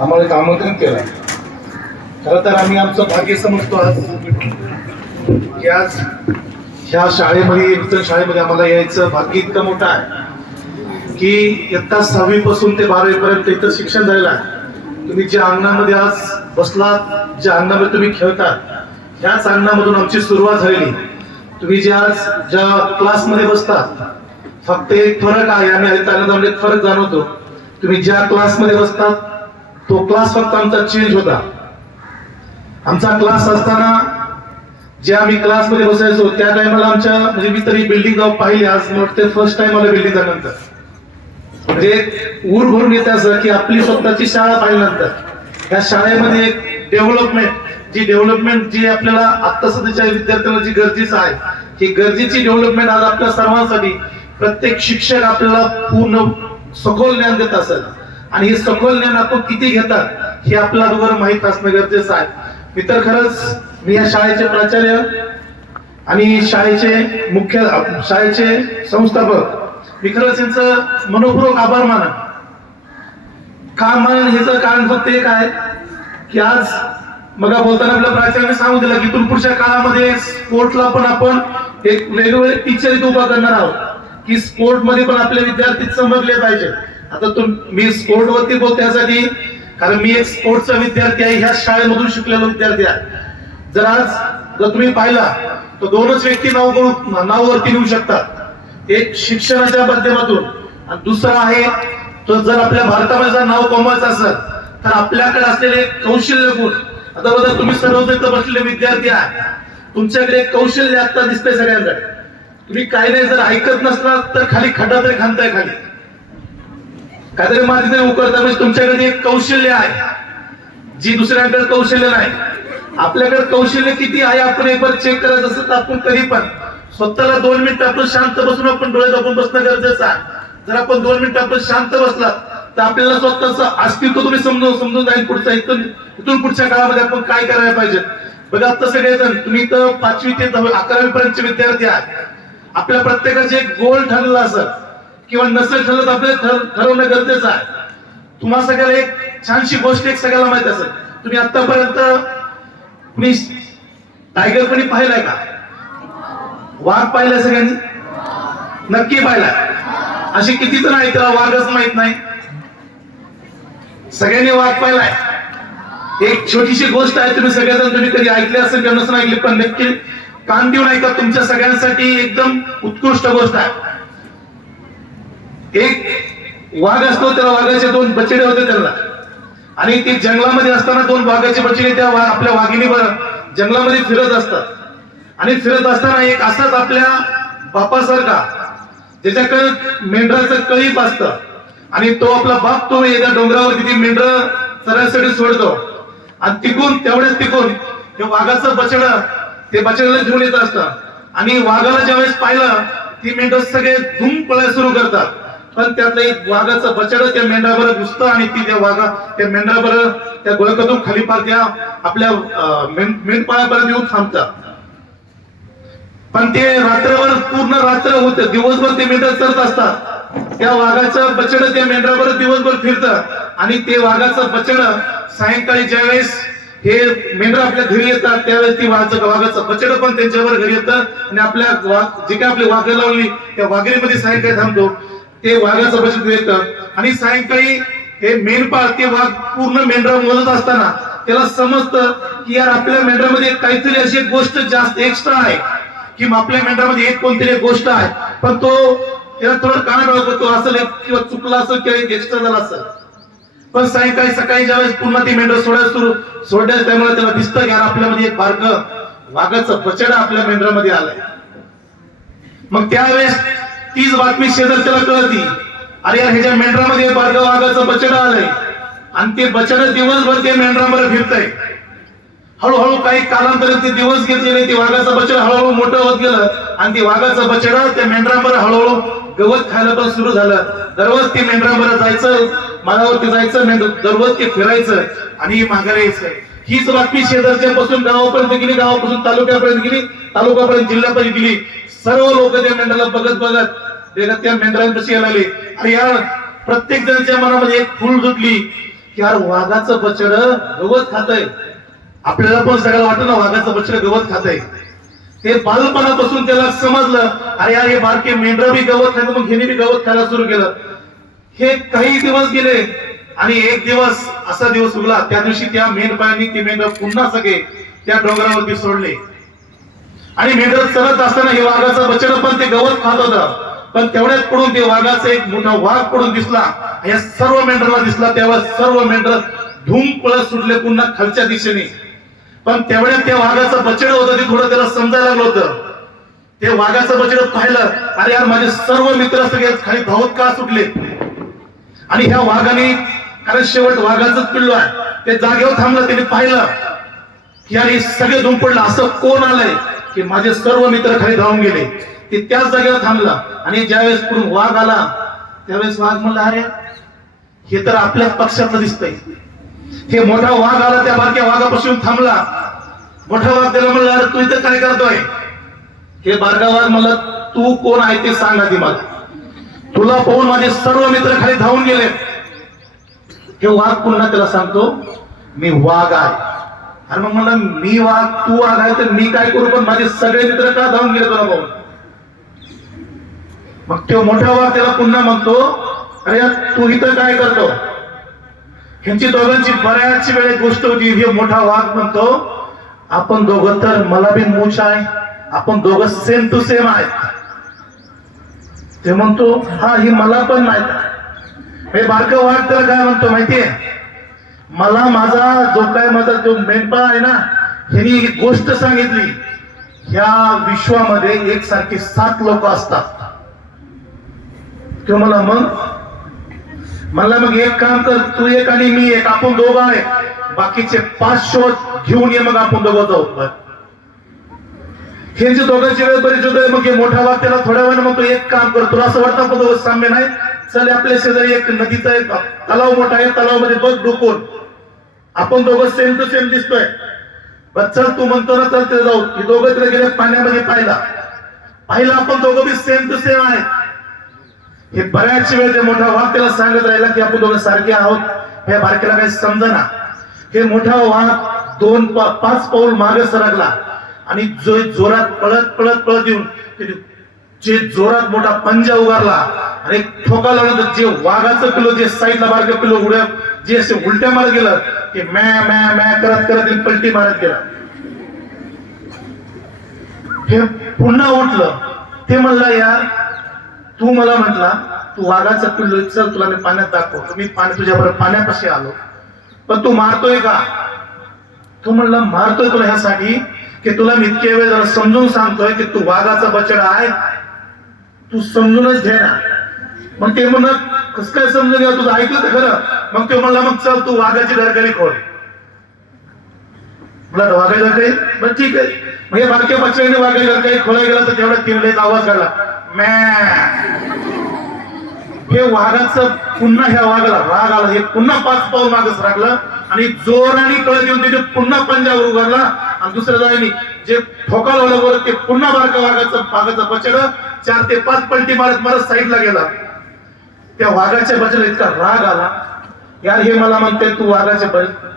आम्हाला एक आमंत्रण केलं. खरं तर आम्ही आमचं भाग्य समजतो आज. की आज ह्या शाळेमध्ये वितरण शाळेमध्ये आम्हाला यायचं भाग्य इतकं मोठं आहे. की इयत्ता सहावी पासून ते बारावी पर्यंत इथं शिक्षण झालेलं आहे. तुम्ही ज्या अंगणामध्ये आज बसलात ज्या अंगणामध्ये तुम्ही खेळतात ह्याच अंगणामधून आमची सुरुवात झालेली. तुम्ही जे आज ज्या क्लासमध्ये बसतात फक्त एक फरक आहे आम्ही त्यामध्ये एक फरक जाणवतो. तुम्ही ज्या क्लासमध्ये बसता तो क्लास फक्त आमचा चेंज होता. आमचा क्लास असताना जे आम्ही क्लासमध्ये बसायचो त्या टायमाला आमच्या म्हणजे मी तरी बिल्डिंग जाऊन पाहिली आज मला फर्स्ट टाइम मला बिल्डिंग झाल्यानंतर म्हणजे ऊर भरून येत असं की आपली स्वतःची शाळा पाहिल्यानंतर. या शाळेमध्ये एक डेव्हलपमेंट जी डेव्हलपमेंट जी आपल्याला आता सध्याच्या विद्यार्थ्यांना जी गरजेचं आहे ही गरजेची डेव्हलपमेंट आज आपल्या सर्वांसाठी प्रत्येक शिक्षक आपल्याला पूर्ण सखोल ज्ञान देत असत आणि हे सखोल ज्ञान आपण किती घेतात हे आपल्या अगोदर माहीत असणं गरजेचं आहे. मी तर खरंच मी या शाळेचे प्राचार्य आणि शाळेचे मुख्य शाळेचे संस्थापक. मी खरंच यांचं मनपूर्वक आभार मानन. का मानन ह्याचं कारण फक्त एक आहे की आज मग बोलताना आपल्या प्राचार्याने सांगू दिलं की इथून पुढच्या काळामध्ये स्पोर्टला पण आपण एक वेगवेगळे टीचर इथे उभा करणार आहोत. की स्पोर्टमध्ये पण आपले विद्यार्थी समजले पाहिजे. आता तुम मी स्पोर्ट वरती बोलण्यासाठी कारण मी एक स्पोर्टचा विद्यार्थी आहे ह्या शाळेमधून शिकलेला विद्यार्थी आहे. जर आज जर तुम्ही पाहिला तर दोनच व्यक्ती नाव करून नाव वरती घेऊ शकतात. एक शिक्षणाच्या माध्यमातून आणि दुसरा आहे तो जर आपल्या भारतामध्ये जर नाव कमवायचं असेल तर आपल्याकडे असलेले कौशल्य गुण. आता बघा तुम्ही सर्व बसलेले विद्यार्थी आहे. तुमच्याकडे कौशल्य आता दिसतंय सगळ्यांकडे. तुम्ही काय नाही जर ऐकत नसला तर खाली खड्डा तरी खांताय खाली. काहीतरी माती तरी उकळता म्हणजे तुमच्याकडे एक कौशल्य आहे. जी दुसऱ्याकडे कौशल्य नाही. आपल्याकडे कौशल्य किती आहे आपण एक बार चेक करायचं असत तर आपण कधी पण स्वतःला दोन मिनिट आपण शांत बसून आपण डोळे दाबून बसणं गरजेचं आहे. जर आपण दोन मिनिट आपण शांत बसला तर आपल्याला स्वतःच अस्तित्व तुम्ही समजून समजून जाईल पुढचा. इथून इथून पुढच्या काळामध्ये आपण काय करायला पाहिजे? बघा आता सगळेजण तुम्ही इथं पाचवी ते दहावी अकरावी पर्यंतचे विद्यार्थी आहात. आपल्या प्रत्येकाचे एक गोल ठरलं असत किंवा नसेल ठरलं तर आपल्याला ठरवणं गरजेचं आहे. तुम्हा सगळ्याला एक छानशी गोष्ट एक सगळ्याला माहीत असेल. तुम्ही आतापर्यंत कुणी टायगर कोणी पाहिलाय का? वाघ पाहिलाय सगळ्यांनी? नक्की पाहिलाय. असे किती जण आहेत त्याला वाघच माहीत नाही. सगळ्यांनी वाघ पाहिलाय. एक छोटीशी गोष्ट आहे तुम्ही सगळेजण तुम्ही कधी ऐकली असेल किंवा नसून ऐकली पण नक्की कान देऊन ऐका तुमच्या सगळ्यांसाठी एकदम उत्कृष्ट गोष्ट आहे. एक वाघ असतो त्याला वाघाचे दोन बछडे होते त्याला आणि ते जंगलामध्ये असताना दोन वाघाचे बछडे त्या वा- आपल्या वाघिणीवर जंगलामध्ये फिरत असतात. आणि फिरत असताना एक असाच आपल्या बापासारखा ज्याच्याकडे मेंढराचं कळीप असतं. आणि तो आपला बाप तो एका डोंगरावर तिथे मेंढर चरायसाठी सोडतो. आणि तिकून तेवढेच तिकून हे वाघाचं बछड ते बछड्याला घेऊन येत असतं आणि वाघाला ज्यावेळेस पाहिलं ती मेंढर सगळे धूम पळायला सुरू करतात. पण त्यातलं एक वाघाचं बछड त्या मेंढराबर घुसतं आणि ती त्या वाघा त्या मेंढराबर त्या गोळकातून खाली पार त्या आपल्या मेंढपाळापर्यंत येऊन थांबतात. पण ते रात्रभर पूर्ण रात्र होत दिवसभर ते मेंढर चरत असतात. त्या वाघाचं बचड त्या मेंढरावर दिवसभर फिरतं. आणि ते वाघाचं बचड सायंकाळी ज्यावेळेस हे मेंढर आपल्या घरी येतात त्यावेळेस ती वाघाचं वाघाचं बछड पण त्यांच्यावर घरी येतं आणि आपल्या वाघ- जे काय आपली वाघ लावली त्या वाघिणीमध्ये सायंकाळी थांबतो. ते वाघाचं बछड येतं आणि सायंकाळी हे मेंढपाळ ते वाघ पूर्ण मेंढरा मोजत असताना. त्याला समजतं की यार आपल्या मेंढरामध्ये काहीतरी अशी गोष्ट जास्त एक्स्ट्रा आहे की आपल्या मेंढरामध्ये एक कोणतरी एक गोष्ट आहे. पण तो त्याला थोडं काना तो असेल एक किंवा चुकला असेल किंवा एक एक्स्ट्रा झाला असेल. पण सायंकाळी सकाळी ज्यावेळेस पुन्हा ती मेंढर सोडायला सुरू सोडण्यास त्यामुळे त्याला दिसतं की यार आपल्यामध्ये एक बारक वाघाचं बचडा आपल्या मेंढरामध्ये आलंय. मग त्यावेळेस तीच बातमी शेजार त्याला कळती. अरे यार ह्याच्या मेंढरामध्ये बारक वाघाचं बचडा आलंय आणि ते बछड दिवसभर ते मेंढरामध्ये फिरतय. हळूहळू काही कालांतराने ते दिवस घेतलेले ते वाघाचं बछड हळूहळू मोठं होत गेलं आणि ते वाघाचं बचडा त्या मेंढरांवर हळूहळू गवत खायला पण सुरू झालं. दररोज ते मेंढरांवर जायचं मागावरती जायचं नाही दररोज ते फिरायचं आणि माघार यायचं. हीच बातमी शेजारच्या पासून गावापर्यंत गेली गावापासून तालुक्यापर्यंत गेली तालुक्यापर्यंत जिल्ह्यापर्यंत गेली. सर्व लोक त्या मेंढ्याला बघत बघत त्या मेंढरांपाशी यायला लागले. अरे यार प्रत्येक जणांच्या मनामध्ये एक फुल सुटली की यार वाघाचं बछड गवत खातय. आपल्याला पण सगळं वाटतं ना वाघाचं बछड गवत खातय. ते बालपणापासून त्याला समजलं अरे यार हे बारके मेंढरा बी गवत खायचं मग हिने बी गवत खायला सुरू केलं. हे काही दिवस गेले आणि एक दिवस असा दिवस उगला त्या दिवशी त्या मेंढपाळांनी ते मेंढ पुन्हा सगळे त्या डोंगरावरती सोडले. आणि मेंढ चलत असताना हे वाघाचं बछड पण ते गवत खात होतं. पण तेवढ्याच पडून ते वाघाचा एक मोठा वाघ पडून दिसला. या सर्व मेंढरला दिसला. तेव्हा सर्व मेंढर धूम पळत सुटले पुन्हा खालच्या दिशेने. पण तेवढ्यात त्या वाघाचं बचड होतं ते थोडं त्याला समजायला लागलं होतं. ते वाघाचं बचड पाहिलं. अरे यार माझे सर्व मित्र सगळे खाली धावत का सुटले? आणि ह्या वाघाने कारण शेवट वाघाच पिल्लो आहे ते जागेवर थांबलं त्याने पाहिलं. की यार सगळे धूम असं कोण आलंय की माझे सर्व मित्र खाली धावून गेले. ते त्याच जागेवर थांबलं. आणि ज्यावेळेस पुढून वाघ आला त्यावेळेस वाघ म्हणला अरे हे तर आपल्याच पक्षातलं दिसतंय. हे मोठा वाघ आला त्या बारक्या वाघापासून थांबला. मोठा वाघ त्याला म्हणला अरे तू इथं काय करतोय? हे बारका वाघ म्हणला तू कोण आहे ते सांग आधी मला. तुला पाहून माझे सर्व मित्र खाली धावून गेले. हे वाघ पुन्हा त्याला सांगतो मी वाघ आहे. अरे मग म्हणला मी वाघ तू वाघ आहे तर मी काय करू? पण माझे सगळे मित्र का धावून गेले तुला पाहून? मग तो मोठा वाघ त्याला पुन्हा म्हणतो अरे तू इथं काय करतो? ह्यांची दोघांची बऱ्याच वेळ गोष्ट होती. हे मोठा वाघ म्हणतो आपण दोघं तर मला बी मूछ आहे. आपण दोघं सेम टू सेम आहे ते म्हणतो हा ही मला पण माहीत हे बारक वाघ तर काय म्हणतो माहितीये? मला माझा जो काय माझा जो मेंढपाळ आहे ना ह्यानी एक गोष्ट सांगितली. ह्या विश्वामध्ये एकसारखे सात लोक असतात. तो मला मग? मला मग एक काम कर तू एक आणि मी एक आपण दोघं आहे. बाकीचे पाच शोध घेऊन ये मग आपण दोघं जाऊ. बरं. हे दोघांची वेळ परिचित होते मग हे मोठा वाघ त्याला थोड्या वेळ मग तो एक काम करतो असं वाटतं पण दोघं साम्य नाही? चल आपल्या शेजारी एक नदीचा एक तलाव मोठा आहे तलावामध्ये बघ डोकून. आपण दोघं सेम टू सेम दिसतोय. चल तू म्हणतो ना चल ते जाऊ. हे दोघं तिला गेले पाण्यामध्ये पाहिला पाहिलं आपण दोघं बी सेम टू सेम आहे. हे बऱ्याच वेळ ते मोठा वाघ त्याला सांगत राहिला की आपण दोघं सारखे आहोत. हे बारकेला काही समजना. हे मोठा वाघ दोन पा- पाच पाऊल मागे सरकला. आणि जो जोरात पळत पळत पळत येऊन जे जोरात मोठा पंजा उगारला आणि ठोका लावला तर जे वाघाचं पिलो जे साईडला बारकं पिलो उड्या जे असे उलट्या मारत गेलं ते मॅ मॅ मॅ करत करत पलटी मारत गेला. हे पुन्हा उठलं. ते म्हणलं यार तू मला म्हटला तू वाघाचं पिल्लू चल तुला मी पाण्यात दाखवतो. मी पाणी तुझ्याबरोबर पाण्यापाशी आलो. पण तू मारतोय का? तू म्हणला मारतोय तुला ह्यासाठी. की तुला मी इतके वेळ जरा समजून सांगतोय की तू वाघाचा बचडा आहे. तू समजूनच घे ना. मग ते म्हणत कस काय समजून घ्या? तुझं ऐकलं तर खरं. मग ते म्हणला मग चल तू वाघाची दरकारी खोल. मला वाघाची दरकारी? मग ठीक आहे. मग हे बारक्या बछड्याने वाघाची दरकारी खोलाय गेला तर तेवढा तीन आवाज काढला. मॅ हे वाघाचं पुन्हा ह्या वाघाला राग आला. हे पुन्हा पाच पाऊल मागच राखलं आणि जोराने कळ घेऊन तिथे पुन्हा पंजावर उघडला आणि दुसऱ्या जागेने जे ठोका लावलं बरं ते पुन्हा बारका वाघाचं वाघाचं बचड. चार ते पाच पलटी मारत मारत साईडला गेला. त्या वाघाच्या बछड इतका राग आला. यार हे मला म्हणते तू वाघाचे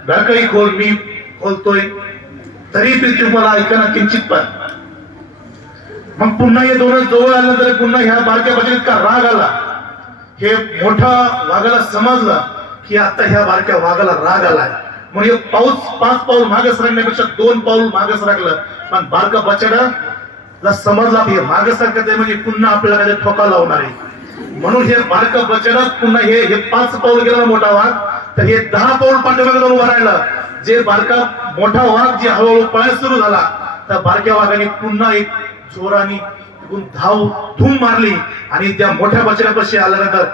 बळकही खोल मी खोलतोय. तरी बी तुम्हाला ऐकायला किंचित पण. मग पुन्हा हे दोन जवळ आलं तरी पुन्हा ह्या बारक्या बचड इतका राग आला. हे मोठा वाघाला समजलं की आता ह्या बारक्या वाघाला राग आलाय. म्हणजे पाऊस पाच पाऊल मागे सरकण्यापेक्षा दोन पाऊल मागे सरकलं. पण बारका बछडा समजला हे मागे सरकत म्हणजे पुन्हा आपल्याला काही ठोका लावणार आहे. म्हणून हे बारका बछडा पुन्हा हे हे पाच पाऊल गेला मोठा वाघ तर हे दहा पाऊल पाठीमागे जाऊन उभा राहिलं. जे बारका मोठा वाघ जे हळूहळू पळायला सुरू झाला तर बारक्या वाघाने पुन्हा एक जोराने धाव धूम मारली आणि त्या मोठ्या बछड्यापाशी आल्यानंतर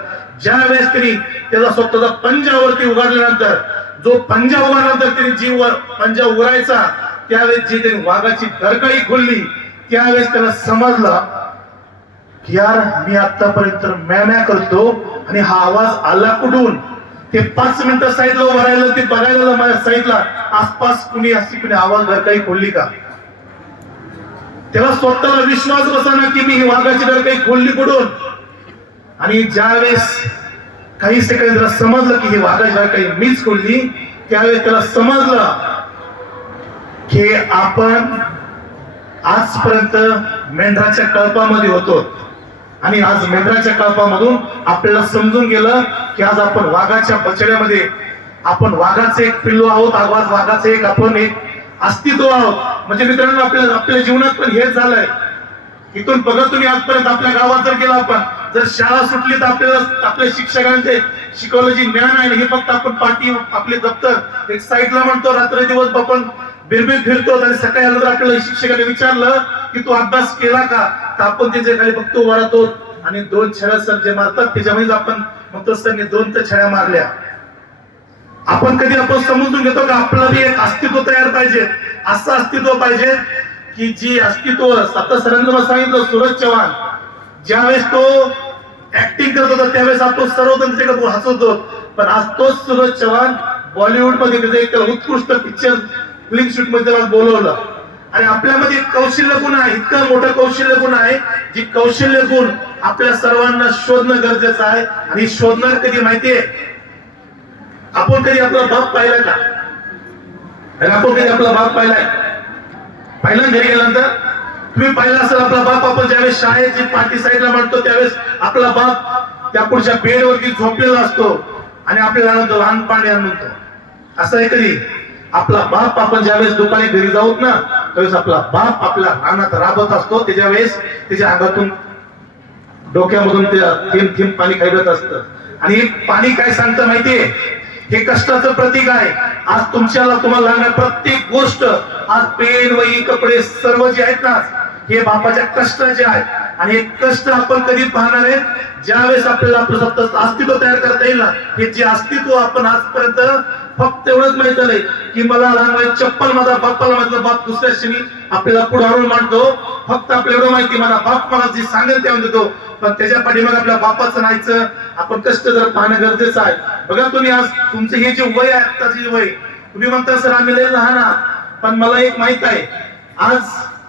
ज्या वेळेस त्यांनी त्याचा स्वतःचा पंजावरती उघडल्यानंतर जो पंजा उघडल्यानंतर त्याने जीव पंजाब पंजा त्यावेळेस जी त्याने वाघाची दरकाळी खोलली त्यावेळेस त्याला समजलं की यार मी आतापर्यंत मॅम्या करतो आणि हा आवाज आला कुठून? ते पाच मिनिटं साईडला उभं राहिलं ते बघायला माझ्या साईडला आसपास कुणी अशी कुणी आवाज दरकाळी खोलली का? तेव्हा स्वतःला विश्वास बसाना की मी ही वाघाची डर खोलली कुठून? आणि ज्यावेळेस काही सेकंड त्याला समजलं की ही वाघाची काही मीच खोलली त्यावेळेस त्याला समजलं की आपण आजपर्यंत मेंढराच्या कळपामध्ये होतो. आणि आज मेंढराच्या कळपामधून आपल्याला समजून गेलं की आज आपण वाघाच्या बछड्यामध्ये आपण वाघाचे एक पिल्लू आहोत आवाज वाघाचे एक आपण एक अस्तित्व आहोत. म्हणजे मित्रांनो आपल्या आपल्या जीवनात पण हेच झालंय. इथून बघत तुम्ही आजपर्यंत आपल्या गावात जर गेला आपण जर शाळा सुटली तर आपल्याला आपल्या शिक्षकांचे शिकवलं जे ज्ञान आहे. हे फक्त आपण पाठी आपले दप्तर. एक साईडला म्हणतो रात्र दिवस आपण बिरबिर फिरतो आणि सकाळी आलं तर आपल्याला शिक्षकाने विचारलं की तू अभ्यास केला का? तर आपण त्याच्याखाली बघतो वरतो आणि दोन छड्या सर जे मारतात त्याच्यामध्येच आपण म्हणतो सर दोन तर छड्या मारल्या. आपण कधी आपण समजून घेतो का? आपलं बी एक अस्तित्व तयार पाहिजे. असं अस्तित्व पाहिजे की जी अस्तित्व आता सरांनी सांगितलं सूरज चव्हाण ज्यावेळेस तो ऍक्टिंग करत होता त्यावेळेस आपण सर्वजण त्याच्याकडे हसत होतो. पण आज तोच सुरज चव्हाण बॉलिवूडमध्ये त्याचं एक उत्कृष्ट पिक्चर फिल्म शूटमध्ये त्याला बोलवलं. आणि आपल्यामध्ये कौशल्य गुण आहे इतकं मोठं कौशल्य गुण आहे जी कौशल्य गुण आपल्या सर्वांना शोधणं गरजेचं आहे. आणि शोधणार कधी माहितीये आपण कधी आपला बाप पाहिला का? आणि आपण कधी आपला बाप पाहिलाय? पहिला घरी गेल्यानंतर? तुम्ही पाहिला असेल आपला बाप आपण ज्यावेळेस शाळेची पाठी साईडला म्हणतो त्यावेळेस आपला बाप त्या पुढच्या बेडवरती झोपलेला असतो आणि आपल्याला म्हणतो लहानपणी म्हणतो. असं आहे कधी आपला बाप आपण ज्यावेळेस दुपारी घरी जाऊत ना त्यावेळेस आपला बाप आपल्या रानात राबत असतो. त्याच्या वेळेस त्याच्या अंगातून डोक्यामधून ते थेंब थेंब पाणी खायला असतं. आणि पाणी काय सांगतं माहितीये? हे कष्टाचं प्रतीक आहे. आज तुमच्याला तुम्हाला लागणार प्रत्येक गोष्ट. आज पेन वही कपडे सर्व जे आहेत ना हे बापाच्या कष्टाचे आहे आणि हे कष्ट आपण कधी पाहणार आहे? ज्यावेळेस आपल्याला आपलं स्वतःच अस्तित्व तयार करता येईल ना हे जे अस्तित्व आपण आजपर्यंत फक्त एवढंच माहीत झालंय की मला लहान चप्पल माझा बाप्पाला माझा बाप दुसऱ्या क्षणी आपल्याला पुढारून मांडतो. फक्त आपल्याला एवढं माहिती मला बाप मला जे सांगेल ते देतो. पण त्याच्या पाठीमागे आपल्या बापाचं नाहीचं. आपण कष्ट जर पाहणं गरजेचं आहे. बघा तुम्ही आज तुमचं हे जे वय आहे आत्ताचे वय तुम्ही म्हणता सर आम्ही लय लहान आहात. पण मला एक माहीत आहे. आज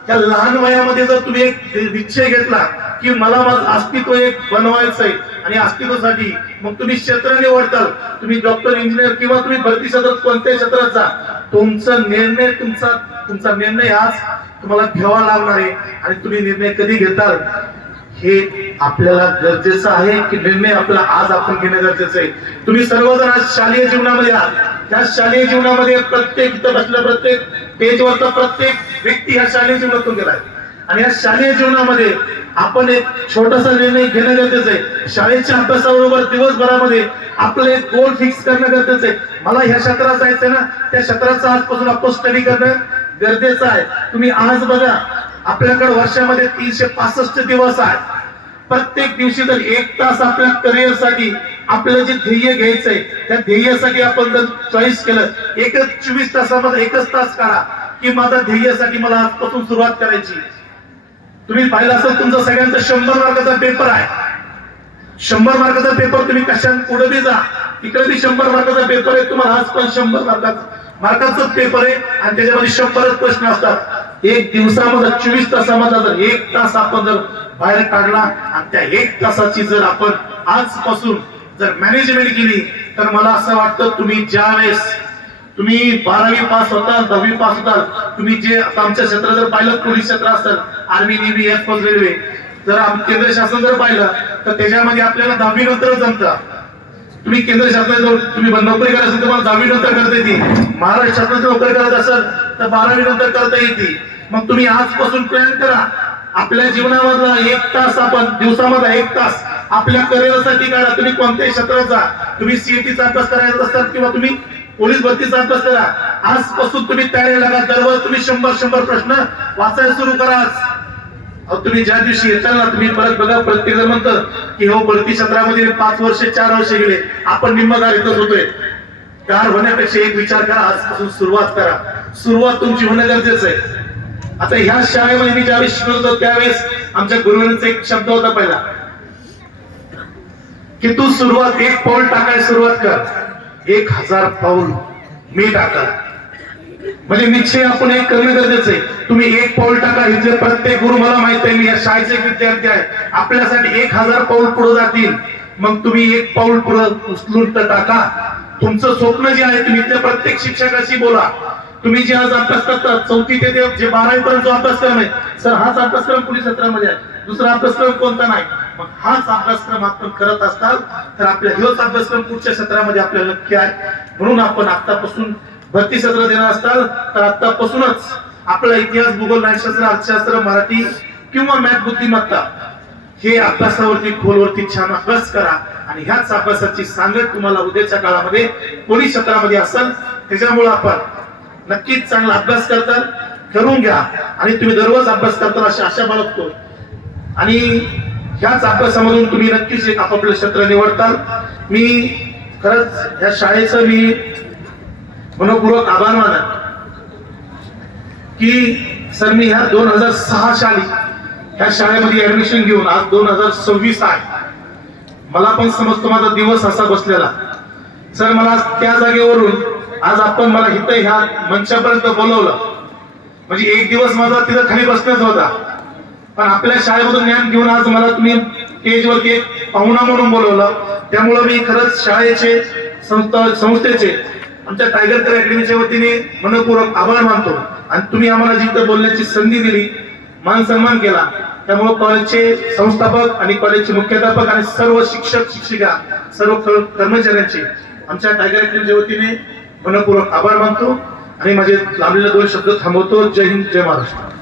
त्या लहान वयामध्ये जर तुम्ही एक निश्चय घेतला की मला माझं अस्तित्व एक बनवायचं आहे आणि अस्तित्वासाठी मग तुम्ही क्षेत्र निवडताल तुम्ही डॉक्टर इंजिनियर किंवा तुम्ही भरती क्षेत्रात कोणत्याही क्षेत्रात जा. तुमचा निर्णय तुमचा तुमचा निर्णय आज तुम्हाला घ्यावा लागणार आहे आणि तुम्ही निर्णय कधी घेताल? हे आपल्याला गरजेचं आहे की निर्णय आपला आज आपण घेणं गरजेचं आहे. तुम्ही सर्वजण आज शालेय जीवनामध्ये आहात. त्या शालेय जीवनामध्ये प्रत्येक इथं बसल्या प्रत्येक पेजवरचा प्रत्येक व्यक्ती ह्या शालेय जीवनातून गेलाय. आणि या शालेय जीवनामध्ये आपण एक छोटासा निर्णय घेणं गरजेचं आहे. शाळेच्या अभ्यासाबरोबर दिवसभरामध्ये आपलं एक गोल फिक्स करणं गरजेचं आहे. मला ह्या क्षेत्रात जायचंय ना त्या क्षेत्राचा आजपासून आपण स्टडी करणं गरजेचं आहे. तुम्ही आज बघा आपल्याकडे वर्षामध्ये तीनशे पासष्ट दिवस आहे प्रत्येक दिवशी जर एक तास आपल्या करिअरसाठी आपल्याला जे ध्येय घ्यायचंय त्या ध्येयासाठी आपण जर चॉईस केलं एकच चोवीस तासामध्ये एकच तास काढा की माझ्या ध्येयासाठी मला आजपासून सुरुवात करायची. तुम्ही पाहिलं असेल तुमचा सगळ्यांचा शंभर मार्काचा पेपर आहे. शंभर मार्काचा पेपर तुम्ही कशात पुढे बी जा. तिकडे बी शंभर मार्काचा पेपर आहे तुम्हाला आज पण शंभर मार्काचा मार्काचाच पेपर आहे आणि त्याच्यामध्ये शंभरच प्रश्न असतात. एक दिवसामध्ये चोवीस तासामध्ये जर एक तास आपण जर बाहेर काढला आणि त्या एक तासाची जर आपण आजपासून जर मॅनेजमेंट केली तर मला असं वाटतं तुम्ही ज्या वेळेस तुम्ही बारावी पास होता दहावी पास होता तुम्ही जे आमच्या क्षेत्र जर पाहिलं पोलीस क्षेत्र असेल आर्मी नेव्ही एअरफोर्स रेल्वे जर केंद्र शासन जर पाहिलं तर त्याच्यामध्ये आपल्याला दहावी नंतर जमतं. तुम्ही केंद्र शासनात तुम्ही नोकरी करायची असेल तर मला दहावी नंतर करता येते महाराष्ट्र शासनाची नोकरी करत असेल तर बारावी नंतर करता येते मग तुम्ही आजपासून प्लॅन करा. आपल्या जीवनामधला एक तास आपण दिवसामधला एक तास आपल्या करिअरसाठी काढा. तुम्ही कोणत्याही क्षेत्रात जा. तुम्ही सीएटीचा अभ्यास करायचा असाल किंवा तुम्ही पोलीस भरतीचा अभ्यास करा. आजपासून तुम्ही तयारी लागा. दररोज तुम्ही शंभर शंभर प्रश्न वाचायला सुरू करा तुम्ही ज्या दिवशी येताना तुम्ही परत बघा प्रत्येक जण म्हणतं की हो भरती क्षेत्रामध्ये पाच वर्ष चार वर्ष गेले. आपण निम्मगार येतच होतोय. कार होण्यापेक्षा एक विचार करा. आजपासून सुरुवात करा. सुरुवात तुमची होणं गरजेचं आहे. आता ह्या शाळेमध्ये मी ज्यावेळेस शिकत होतो त्यावेळेस आमच्या गुरुवांचा एक शब्द होता पहिला. की तू सुरुवात एक पाऊल टाकाय सुरुवात कर. एक हजार पाऊल मी टाका म्हणजे निश्चय आपण एक करणं गरजेचं आहे. तुम्ही एक पाऊल टाका इथले प्रत्येक गुरु मला माहीत आहे मी या शाळेचे विद्यार्थी आहे. आपल्यासाठी एक हजार पाऊल पुढे जातील. मग तुम्ही एक पाऊल पुढं उचलून तर टाका. तुमचं स्वप्न जे आहे तुम्ही त्या प्रत्येक शिक्षकाशी बोला. तुम्ही जे आज अभ्यास करता चौथी ते जे बारावी पर्यंत अभ्यासक्रम आहे सर हाच अभ्यासक्रम पोलीस सत्रामध्ये आहे? दुसरा अभ्यासक्रम कोणता नाही? मग हाच अभ्यासक्रम आपण करत असाल तर आपल्या हेच अभ्यासक्रम पुढच्या सत्रामध्ये आपल्याला नक्की आहे. म्हणून आपण आतापासून भरती सत्र देणार असताल तर आतापासूनच आपला इतिहास भूगोल नाट्यशास्त्र अर्थशास्त्र मराठी किंवा मॅथ बुद्धिमत्ता हे अभ्यासावरती खोलवरती छान अभ्यास करा. आणि ह्याच अभ्यासाची सांगत तुम्हाला उद्याच्या काळामध्ये कोणी क्षेत्रामध्ये असेल. त्याच्यामुळे आपण नक्कीच चांगला अभ्यास करतात करून घ्या. आणि तुम्ही दररोज अभ्यास करताना अशा आशा बाळगतो आणि ह्याच अभ्यासामधून तुम्ही नक्कीच एक आपापलं क्षेत्र निवडताल. मी खरंच या शाळेचं मी मनपूर्वक आभार मानत की सर मी ह्या दोन हजार सहा साली ह्या शाळेमध्ये ऍडमिशन घेऊन आज दोन हजार सव्वीस आहे. मला पण समजतो माझा दिवस असा बसलेला. सर मला त्या जागेवरून आज आपण मला इथं ह्या मंचापर्यंत बोलवलं. म्हणजे एक दिवस माझा तिथं खाली बसण्याच होता. पण आपल्या शाळेमधून ज्ञान घेऊन आज मला तुम्ही स्टेजवरती एक पाहुणा म्हणून बोलवलं. त्यामुळं मी खरंच शाळेचे संस्था संस्थेचे आमच्या टायगर केअर अकॅडमीच्या वतीने मनपूर्वक आभार मानतो. आणि तुम्ही आम्हाला जिथं बोलण्याची संधी दिली मान सन्मान केला त्यामुळे कॉलेजचे संस्थापक आणि कॉलेजचे मुख्याध्यापक आणि सर्व शिक्षक शिक्षिका सर्व कर्मचाऱ्यांचे आमच्या टायगर अकॅडमीच्या वतीने मनपूर्वक आभार मानतो. आणि माझे लांबलेले दोन शब्द थांबवतो. जय हिंद जय महाराष्ट्र.